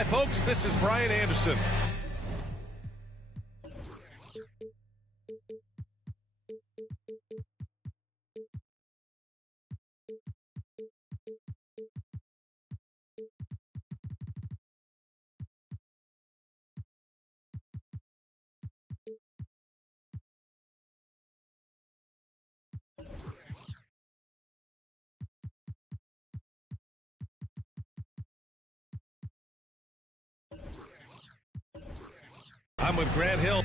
Hi, folks. This is Brian Anderson. I'm with Grant Hill.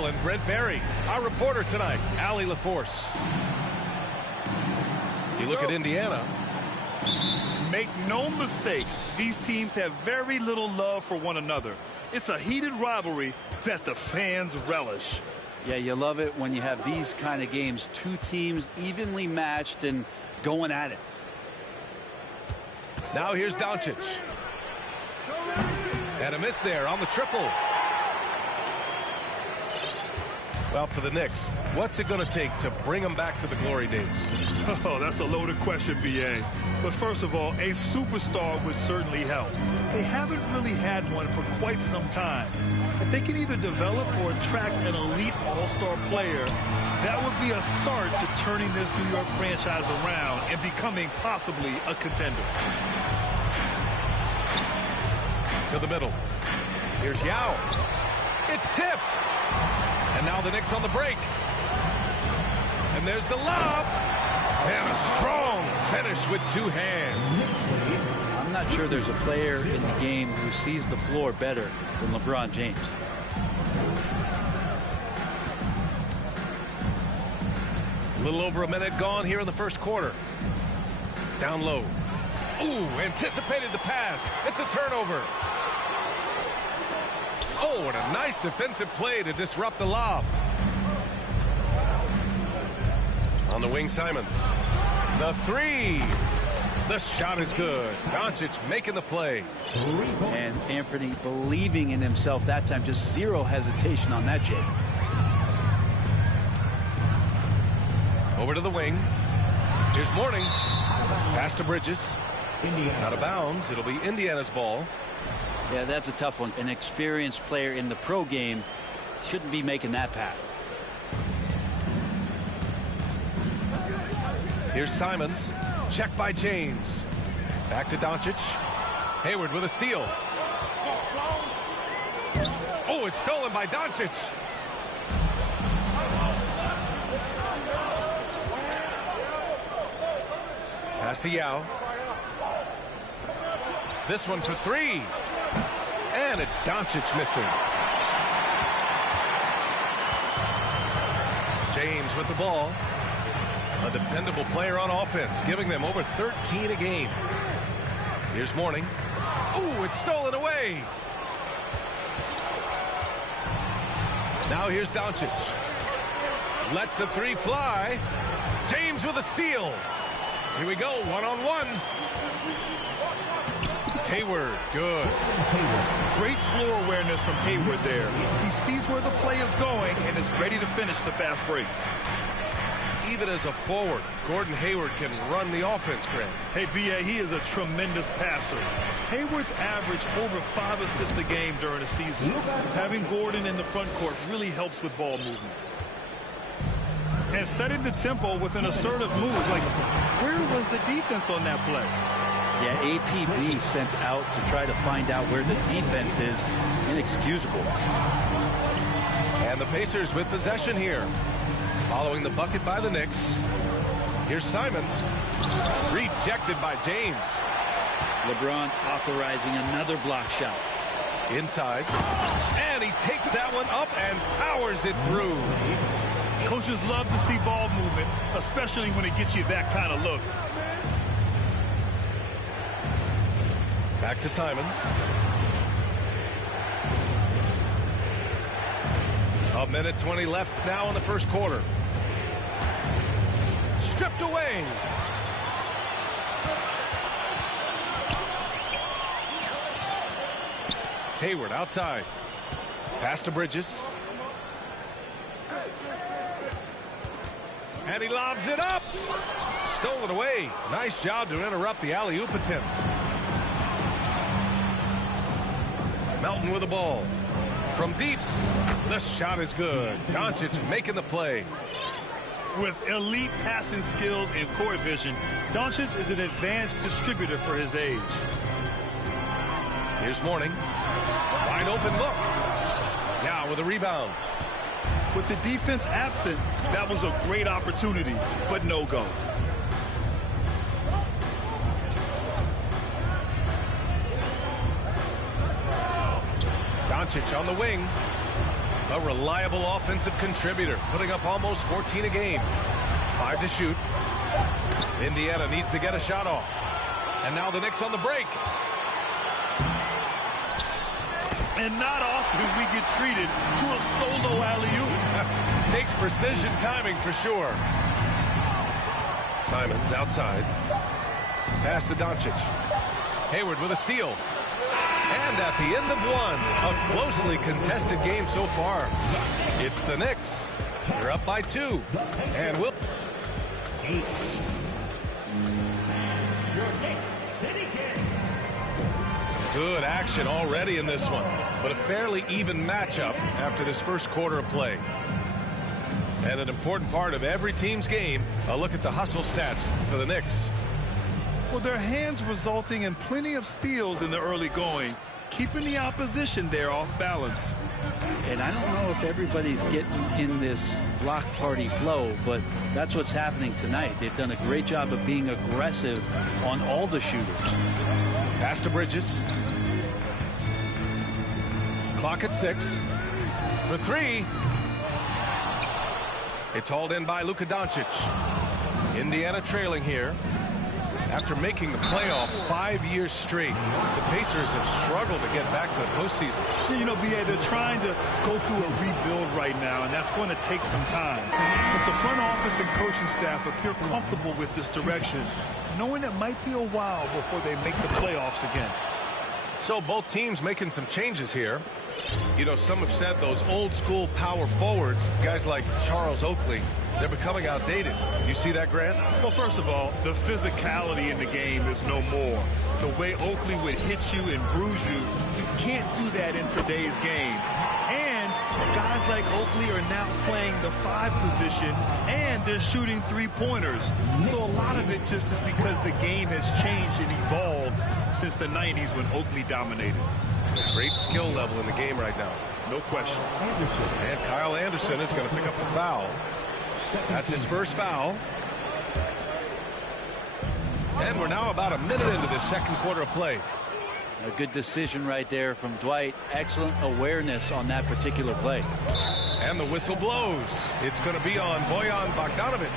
And Brent Barry, our reporter tonight, Allie LaForce. You look at Indiana. Make no mistake, these teams have very little love for one another. It's a heated rivalry that the fans relish. Yeah, you love it when you have these kind of games. Two teams evenly matched and going at it. Now here's Doncic. And a miss there on the triple. Well, for the Knicks, what's it going to take to bring them back to the glory days? Oh, that's a loaded question, B.A. But first of all, a superstar would certainly help. They haven't really had one for quite some time. If they can either develop or attract an elite all-star player, that would be a start to turning this New York franchise around and becoming possibly a contender. To the middle. Here's Yao. It's tipped. And now the Knicks on the break. And there's the lob. And a strong finish with two hands. I'm not sure there's a player in the game who sees the floor better than LeBron James. A little over a minute gone here in the first quarter. Down low. Ooh, anticipated the pass. It's a turnover. Oh, and a nice defensive play to disrupt the lob. On the wing, Simons. The three. The shot is good. Doncic making the play. And Anthony believing in himself that time. Just zero hesitation on that jam. Over to the wing. Here's Mourning. Pass to Bridges. Out of bounds. It'll be Indiana's ball. Yeah, that's a tough one. An experienced player in the pro game shouldn't be making that pass. Here's Simons. Check by James. Back to Doncic. Hayward with a steal. Oh, it's stolen by Doncic. Pass to Yao. This one for three. And it's Doncic missing. James with the ball. A dependable player on offense, giving them over 13 a game. Here's Mourning. Ooh, it's stolen away. Now here's Doncic. Lets the three fly. James with a steal. Here we go, one-on-one. Hayward, good. Great floor awareness from Hayward there. He sees where the play is going and is ready to finish the fast break. Even as a forward, Gordon Hayward can run the offense, Grant. Hey, B.A., he is a tremendous passer. Hayward's averaged over 5 assists a game during the season. Having Gordon in the front court really helps with ball movement. And setting the tempo with an assertive move. Like, where was the defense on that play? Yeah, APB sent out to try to find out where the defense is. Inexcusable. And the Pacers with possession here. Following the bucket by the Knicks. Here's Simons. Rejected by James. LeBron authorizing another block shot. Inside. And he takes that one up and powers it through. Coaches love to see ball movement, especially when it gets you that kind of look. Back to Simons. A minute 20 left now in the first quarter. Stripped away. Hayward outside. Pass to Bridges. And he lobs it up. Stolen away. Nice job to interrupt the alley-oop attempt. Melton with the ball. From deep. The shot is good. Doncic making the play. With elite passing skills and court vision, Doncic is an advanced distributor for his age. Here's Mourning. Wide open look. Now with a rebound. With the defense absent, that was a great opportunity, but no go. Doncic on the wing. A reliable offensive contributor, putting up almost 14 a game. 5 to shoot. Indiana needs to get a shot off. And now the Knicks on the break. And not often we get treated to a solo alley-oop. Takes precision timing for sure. Simons outside. Pass to Doncic. Hayward with a steal. And at the end of one, a closely contested game so far. It's the Knicks. They're up by 2. And we'll... Some good action already in this one. But a fairly even matchup after this first quarter of play. And an important part of every team's game, a look at the hustle stats for the Knicks. Well, their hands resulting in plenty of steals in the early going, keeping the opposition there off balance. And I don't know if everybody's getting in this block party flow, but that's what's happening tonight. They've done a great job of being aggressive on all the shooters. Pass to Bridges. Clock at 6. For 3. It's hauled in by Luka Doncic. Indiana trailing here. After making the playoffs 5 years straight, the Pacers have struggled to get back to the postseason. You know, B.A., they're trying to go through a rebuild right now, and that's going to take some time. But the front office and coaching staff appear comfortable with this direction, knowing it might be a while before they make the playoffs again. So both teams making some changes here. You know, some have said those old school power forwards, guys like Charles Oakley, they're becoming outdated. You see that, Grant? Well, first of all, the physicality in the game is no more. The way Oakley would hit you and bruise you, you can't do that in today's game. And guys like Oakley are now playing the 5 position, and they're shooting 3-pointers. So a lot of it just is because the game has changed and evolved since the 90s when Oakley dominated. Great skill level in the game right now. No question. And Kyle Anderson is going to pick up the foul. That's his first foul. And we're now about a minute into the second quarter of play. A good decision right there from Dwight. Excellent awareness on that particular play. And the whistle blows. It's going to be on Bojan Bogdanovic.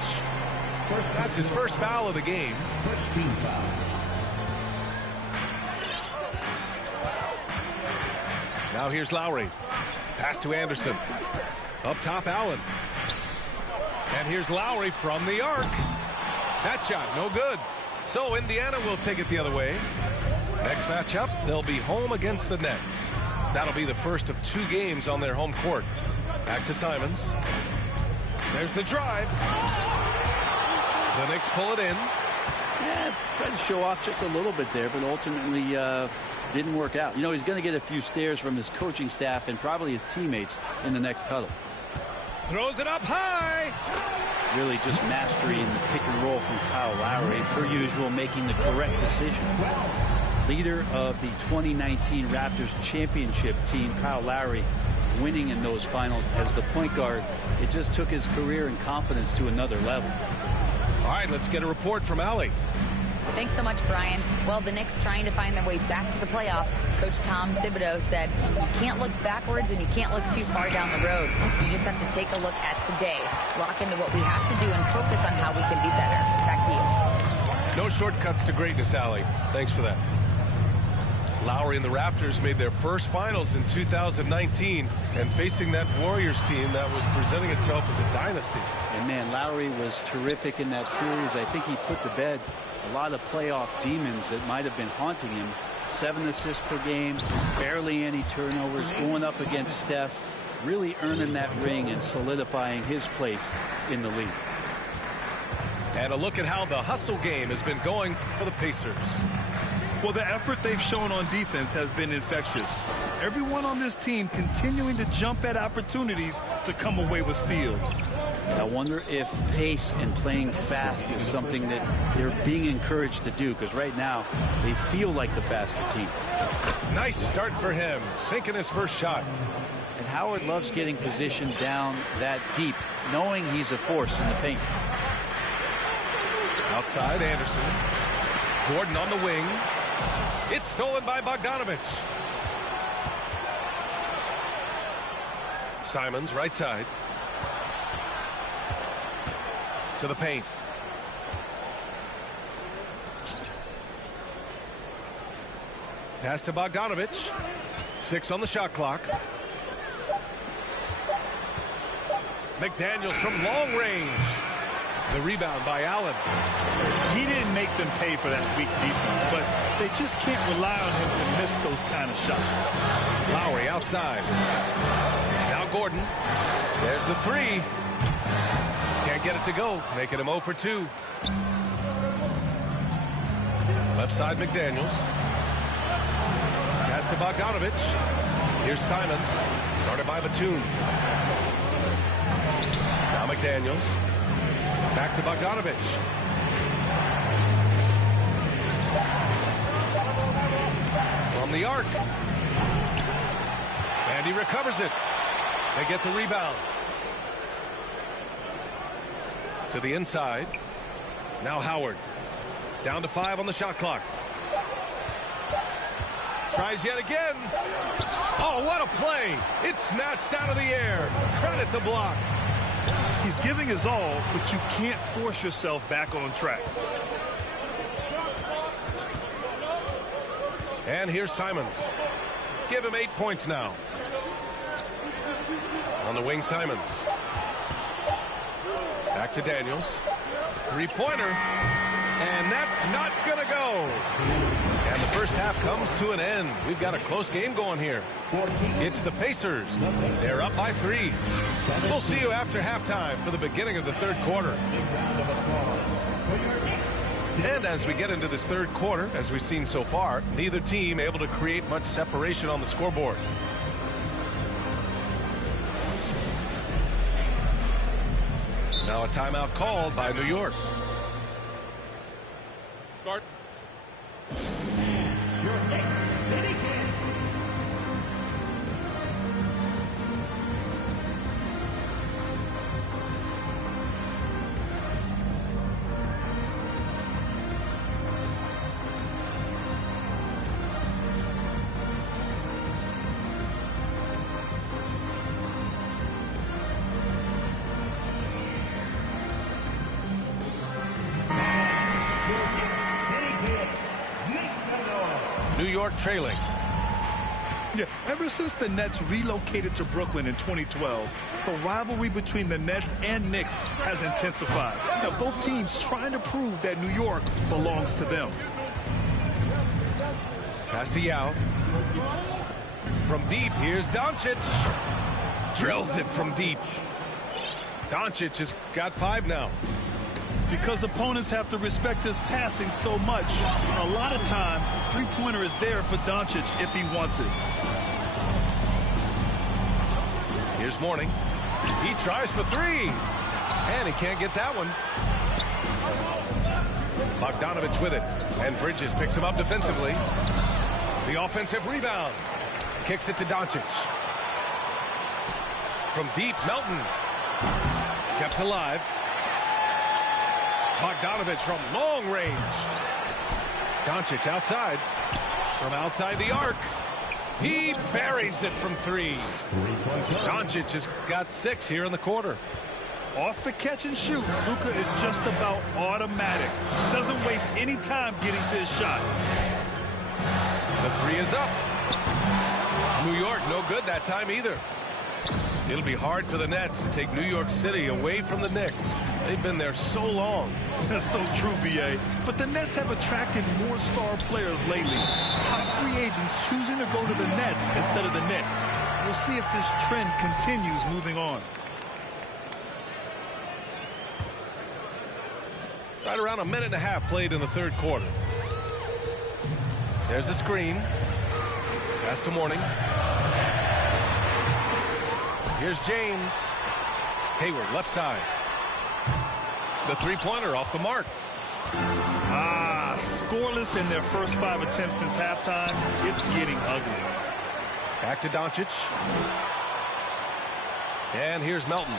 That's his first foul of the game. First team foul. Now here's Lowry. Pass to Anderson. Up top, Allen. And here's Lowry from the arc. That shot, no good. So Indiana will take it the other way. Next matchup, they'll be home against the Nets. That'll be the first of 2 games on their home court. Back to Simons. There's the drive. The Knicks pull it in. Yeah, tried to show off just a little bit there, but ultimately didn't work out. You know, he's going to get a few stares from his coaching staff and probably his teammates in the next huddle. Throws it up high. Really just mastery in the pick and roll from Kyle Lowry. Per usual, making the correct decision. Leader of the 2019 Raptors championship team, Kyle Lowry, winning in those finals as the point guard. It just took his career and confidence to another level. All right, let's get a report from Allie. Thanks so much, Brian. Well, the Knicks trying to find their way back to the playoffs. Coach Tom Thibodeau said, you can't look backwards and you can't look too far down the road. You just have to take a look at today, lock into what we have to do, and focus on how we can be better. Back to you. No shortcuts to greatness, Allie. Thanks for that. Lowry and the Raptors made their first finals in 2019, and facing that Warriors team that was presenting itself as a dynasty. And man, Lowry was terrific in that series. I think he put to bed a lot of playoff demons that might have been haunting him. 7 assists per game, barely any turnovers, going up against Steph, really earning that ring and solidifying his place in the league. And a look at how the hustle game has been going for the Pacers. Well, the effort they've shown on defense has been infectious. Everyone on this team continuing to jump at opportunities to come away with steals. I wonder if pace and playing fast is something that they're being encouraged to do, because right now they feel like the faster team. Nice start for him, sinking his first shot. And Howard loves getting positioned down that deep, knowing he's a force in the paint. Outside, Anderson. Gordon on the wing. It's stolen by Bogdanovich. Simons, right side. To the paint. Pass to Bogdanovich. 6 on the shot clock. McDaniels from long range. The rebound by Allen. He didn't make them pay for that weak defense, but they just can't rely on him to miss those kind of shots. Lowry outside. Now Gordon. There's the 3. Can't get it to go, making him 0 for 2. Left side, McDaniels. Pass to Bogdanovich. Here's Simons. Guarded by Batum. Now McDaniels. Back to Bogdanovich. From the arc. And he recovers it. They get the rebound. To the inside. Now Howard. Down to 5 on the shot clock. Tries yet again. Oh, what a play. It's snatched out of the air. Credit the block. He's giving his all, but you can't force yourself back on track. And here's Simons. Give him 8 points now. On the wing, Simons. Back to Daniels. 3-pointer. And that's not going to go. And the first half comes to an end. We've got a close game going here. It's the Pacers. They're up by 3. We'll see you after halftime for the beginning of the third quarter. And as we get into this third quarter, as we've seen so far, neither team able to create much separation on the scoreboard. Now a timeout called by New York. Start. New York trailing. Yeah, ever since the Nets relocated to Brooklyn in 2012, the rivalry between the Nets and Knicks has intensified. Now, both teams trying to prove that New York belongs to them. Pass to Yao. From deep, here's Doncic. Drills it from deep. Doncic has got 5 now. Because opponents have to respect his passing so much, a lot of times the three-pointer is there for Doncic if he wants it. Here's Mourning. He tries for 3. And he can't get that one. Bogdanovich with it. And Bridges picks him up defensively. The offensive rebound. Kicks it to Doncic. From deep, Melton. Kept alive. Bogdanovich from long range. Doncic outside. From outside the arc. He buries it from 3. Doncic has got 6 here in the quarter. Off the catch and shoot, Luka is just about automatic. Doesn't waste any time getting to his shot. The 3 is up. New York no good that time either. It'll be hard for the Nets to take New York City away from the Knicks. They've been there so long. That's so true, B.A. But the Nets have attracted more star players lately. Top free agents choosing to go to the Nets instead of the Knicks. We'll see if this trend continues moving on. Right around a minute and a half played in the third quarter. There's a screen. Pass to Mourning. Here's James. Hayward, left side. The three-pointer off the mark. Scoreless in their first 5 attempts since halftime. It's getting ugly. Back to Doncic. And here's Melton.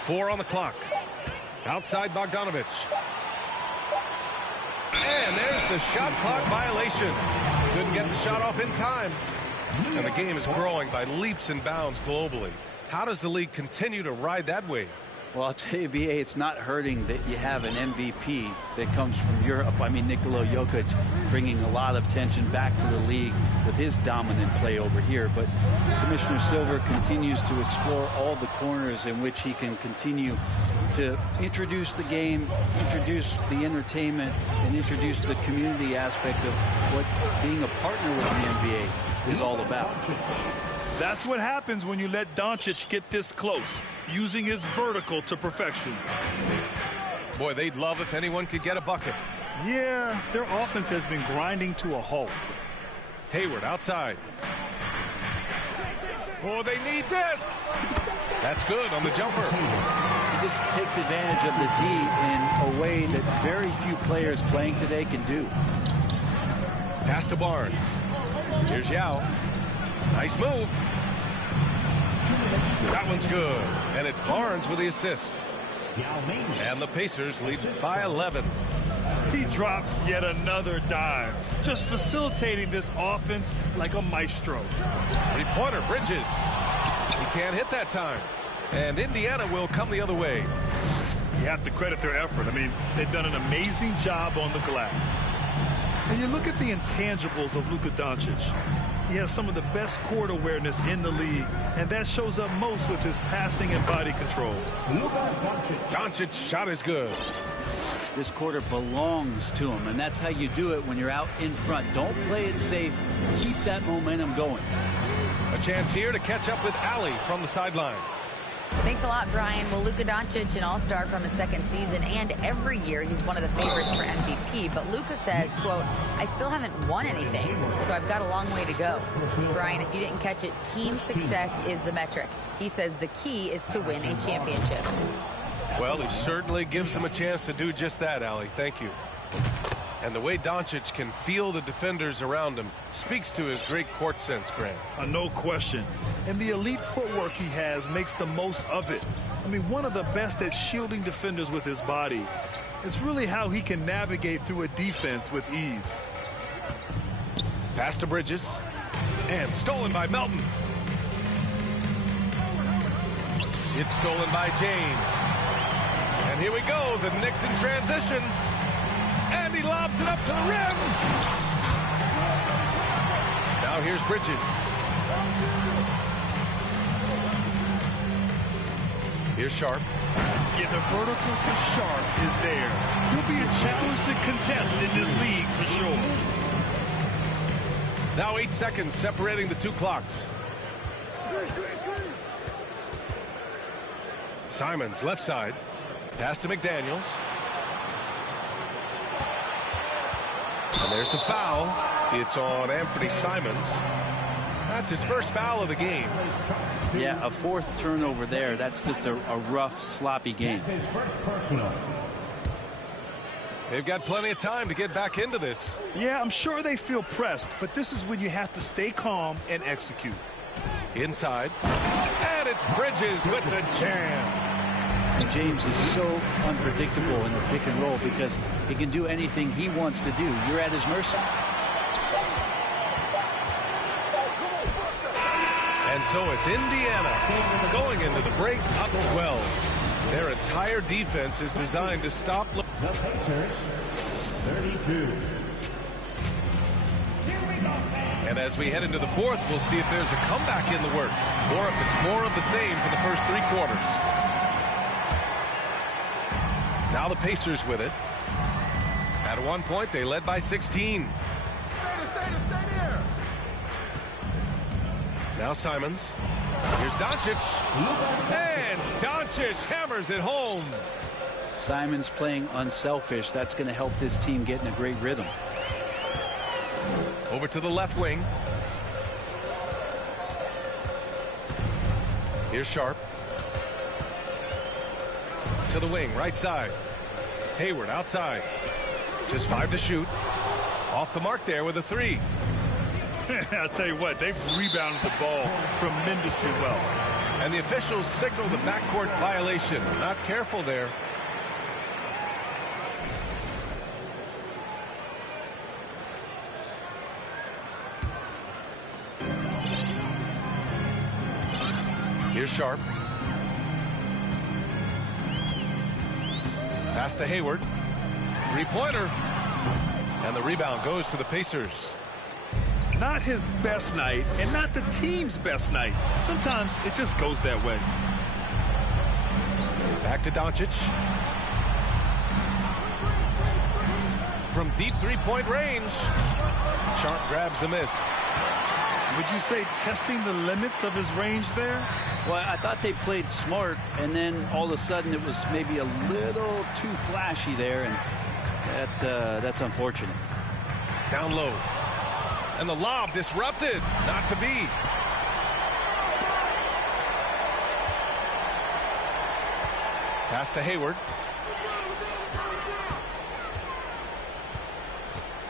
4 on the clock. Outside Bogdanovic. And there's the shot clock violation. Couldn't get the shot off in time. And the game is growing by leaps and bounds globally. How does the league continue to ride that wave? Well, I'll tell you, B.A., it's not hurting that you have an MVP that comes from Europe. I mean, Nikola Jokic bringing a lot of tension back to the league with his dominant play over here. But Commissioner Silver continues to explore all the corners in which he can continue to introduce the game, introduce the entertainment, and introduce the community aspect of what being a partner with the NBA is all about. That's what happens when you let Doncic get this close, using his vertical to perfection. Boy, they'd love if anyone could get a bucket. Yeah, their offense has been grinding to a halt. Hayward outside. Oh, they need this. That's good on the jumper. He just takes advantage of the D in a way that very few players playing today can do. Pass to Barnes. Here's Yao. Nice move. That one's good. And it's Barnes with the assist. And the Pacers lead by 11. He drops yet another dive, just facilitating this offense like a maestro. Three-pointer, Bridges. He can't hit that time. And Indiana will come the other way. You have to credit their effort. I mean, they've done an amazing job on the glass. And you look at the intangibles of Luka Doncic. He has some of the best court awareness in the league, and that shows up most with his passing and body control. Doncic's shot is good. This quarter belongs to him, and that's how you do it when you're out in front. Don't play it safe. Keep that momentum going. A chance here to catch up with Allie from the sideline. Thanks a lot, Brian. Well, Luka Doncic, an all-star from his second season, and every year he's one of the favorites for MVP. But Luka says, quote, I still haven't won anything, so I've got a long way to go. Brian, if you didn't catch it, team success is the metric. He says the key is to win a championship. Well, he certainly gives him a chance to do just that, Allie. Thank you. And the way Doncic can feel the defenders around him speaks to his great court sense, Grant. No question. And the elite footwork he has makes the most of it. I mean, one of the best at shielding defenders with his body. It's really how he can navigate through a defense with ease. Pass to Bridges. And stolen by Melton. It's stolen by James. And here we go, the Knicks in transition. And he lobs it up to the rim. Now here's Bridges. Here's Sharp. Yeah, the vertical for Sharp is there. He'll be a challenge to contest in this league for sure. Now 8 seconds separating the two clocks. Simons left side. Pass to McDaniels. And there's the foul. It's on Anthony Simons. That's his first foul of the game. Yeah, a fourth turnover there. That's just a rough, sloppy game. They've got plenty of time to get back into this. Yeah, I'm sure they feel pressed, but this is when you have to stay calm and execute. Inside. And it's Bridges with the jam. And James is so unpredictable in the pick and roll because he can do anything he wants to do. You're at his mercy. And so it's Indiana going into the break up 12. Their entire defense is designed to stop the Pacers. 32. And as we head into the fourth, we'll see if there's a comeback in the works, or if it's more of the same for the first 3 quarters. Now the Pacers with it. At one point, they led by 16. Now Simons. Here's Doncic. And Doncic hammers it home. Simons playing unselfish. That's going to help this team get in a great rhythm. Over to the left wing. Here's Sharp. To the wing, right side. Hayward outside. Just 5 to shoot. Off the mark there with a 3. I'll tell you what, they've rebounded the ball tremendously well. And the officials signal the backcourt violation. Not careful there. Here's Sharp. Pass to Hayward. 3-pointer. And the rebound goes to the Pacers. Not his best night, and not the team's best night. Sometimes it just goes that way. Back to Doncic. From deep 3-point range. Sharp grabs the miss. Would you say testing the limits of his range there? Well, I thought they played smart, and then all of a sudden it was maybe a little too flashy there, and that's unfortunate. Down low. And the lob disrupted. Not to be. Pass to Hayward.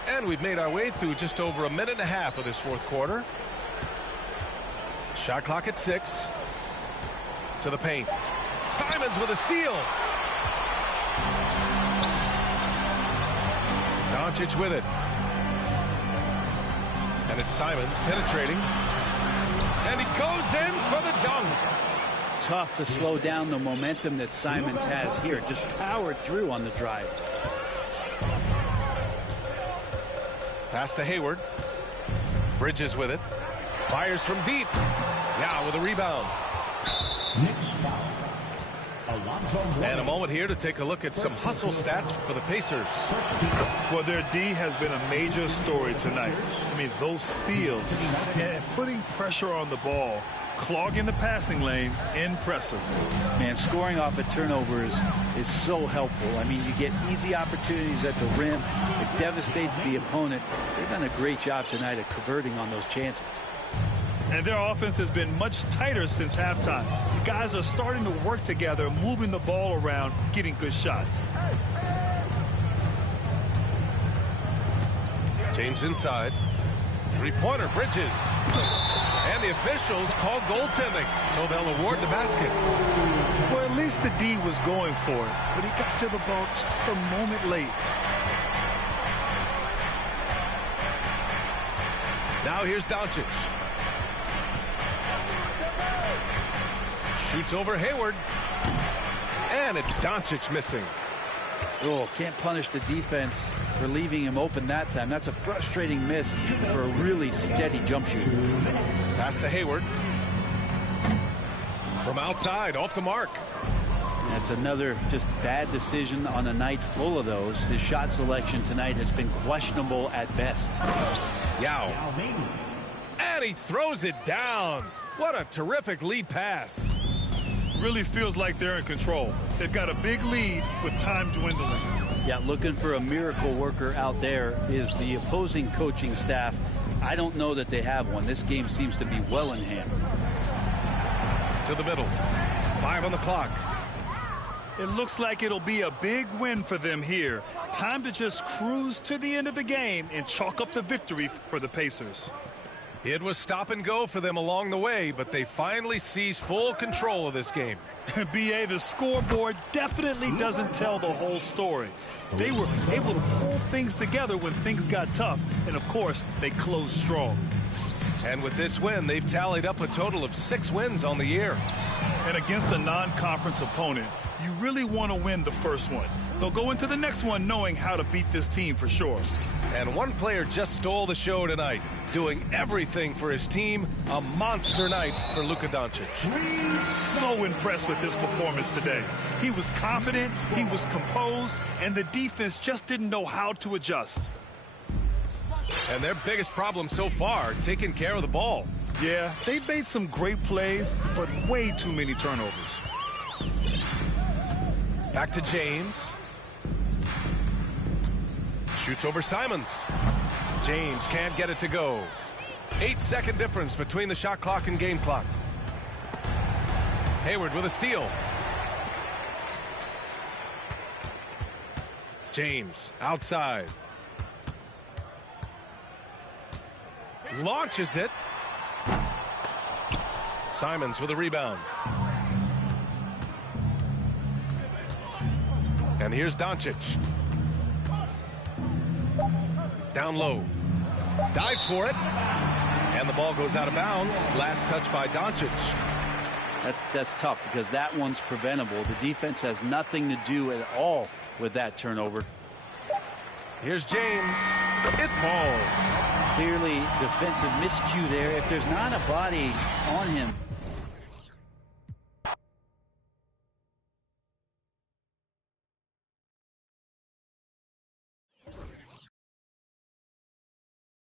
And we've made our way through just over 1.5 minutes of this fourth quarter. Shot clock at 6. To the paint. Simons with a steal. Doncic with it. And it's Simons penetrating. And he goes in for the dunk. Tough to slow down the momentum that Simons has here. Just powered through on the drive. Pass to Hayward. Bridges with it. Fires from deep. Now with a rebound. And a moment here to take a look at some hustle stats for the Pacers. Well, their D has been a major story tonight. I mean, those steals and putting pressure on the ball, clogging the passing lanes, impressive. Man, scoring off of turnovers is so helpful. I mean, you get easy opportunities at the rim. It devastates the opponent. They've done a great job tonight at converting on those chances. And their offense has been much tighter since halftime. The guys are starting to work together, moving the ball around, getting good shots. James inside. 3-pointer, Bridges. And the officials called goaltending, so they'll award the basket. Well, at least the D was going for it, but he got to the ball just a moment late. Now here's Doncic. Shoots over Hayward. And it's Doncic missing. Oh, can't punish the defense for leaving him open that time. That's a frustrating miss for a really steady jump shooter. Pass to Hayward. From outside, off the mark. That's another just bad decision on a night full of those. His shot selection tonight has been questionable at best. Yao. And he throws it down. What a terrific lead pass. Really feels like they're in control. They've got a big lead with time dwindling. Yeah, looking for a miracle worker out there is the opposing coaching staff. I don't know that they have one. This game seems to be well in hand. To the middle. 5 on the clock. It looks like it'll be a big win for them here. Time to just cruise to the end of the game and chalk up the victory for the Pacers. It was stop and go for them along the way, but they finally seized full control of this game. B.A., the scoreboard definitely doesn't tell the whole story. They were able to pull things together when things got tough, and of course, they closed strong. And with this win, they've tallied up a total of 6 wins on the year. And against a non-conference opponent, you really want to win the first one. They'll go into the next one knowing how to beat this team for sure. And one player just stole the show tonight, doing everything for his team. A monster night for Luka Doncic. So impressed with his performance today. He was confident, he was composed, and the defense just didn't know how to adjust. And their biggest problem so far, taking care of the ball. Yeah, they've made some great plays, but way too many turnovers. Back to James. Shoots over Simons. James can't get it to go. 8-second difference between the shot clock and game clock. Hayward with a steal. James outside. Launches it. Simons with a rebound. And here's Doncic. Down low. Dives for it. And the ball goes out of bounds. Last touch by Doncic. That's tough because that one's preventable. The defense has nothing to do at all with that turnover. Here's James. It falls. Clearly defensive miscue there. If there's not a body on him,